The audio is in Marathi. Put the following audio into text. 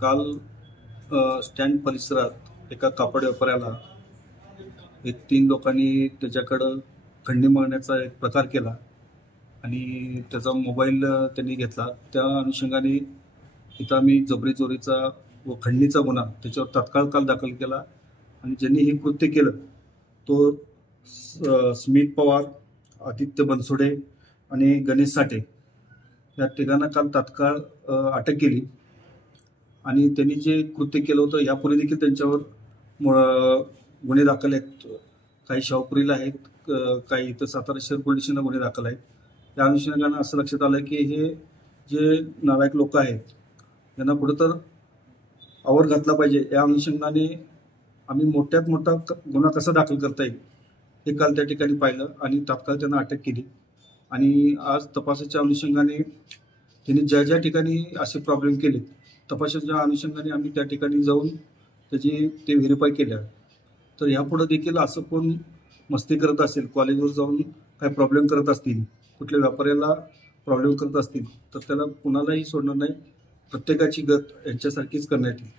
काल स्टँड परिसरात एका कापड व्यापाऱ्याला एक 3 लोकांनी त्याच्याकडं खंडणी मागण्याचा एक प्रकार केला आणि त्याचा मोबाईल त्यांनी घेतला। त्या अनुषंगाने इथं आम्ही जबरी चोरीचा व खंडणीचा गुन्हा त्याच्यावर तात्काळ काल दाखल केला आणि ज्यांनी हे कृत्य केलं तो स्मित पवार, आदित्य बनसोडे आणि गणेश साठे या तिघांना काल तात्काळ अटक केली आणि त्यांनी जे कृत्य केलं होतं यापूर्वी देखील त्यांच्यावर गुन्हे दाखल आहेत। काही शाहूपुरीला आहेत, काही इथं सातारा शहर पोलीस स्टेशनला गुन्हे दाखल आहेत। त्या अनुषंगानं असं लक्षात आलं की हे जे नालायक लोक आहेत यांना कुठं तर आवर घातला पाहिजे। या अनुषंगाने आम्ही मोठ्यात मोठा गुन्हा कसा दाखल करता येईल हे काल त्या ठिकाणी पाहिलं आणि तात्काळ त्यांना अटक केली आणि आज तपासाच्या अनुषंगाने त्यांनी ज्या ज्या ठिकाणी असे प्रॉब्लेम केले तपासाच्या अनुषंगाने आम्ही त्या ठिकाणी जाऊन ते व्हेरीफाय केलं। तर यापुढे देखील असं कोण मस्ती करत असेल, कॉलेजवर जाऊन काय प्रॉब्लेम करत असतील, कुठल्या व्यापाऱ्याला प्रॉब्लेम करत असतील तर त्याला कुणालाही सोडणार नाही। प्रत्येकाची गत यांच्यासारखीच करण्यात येईल।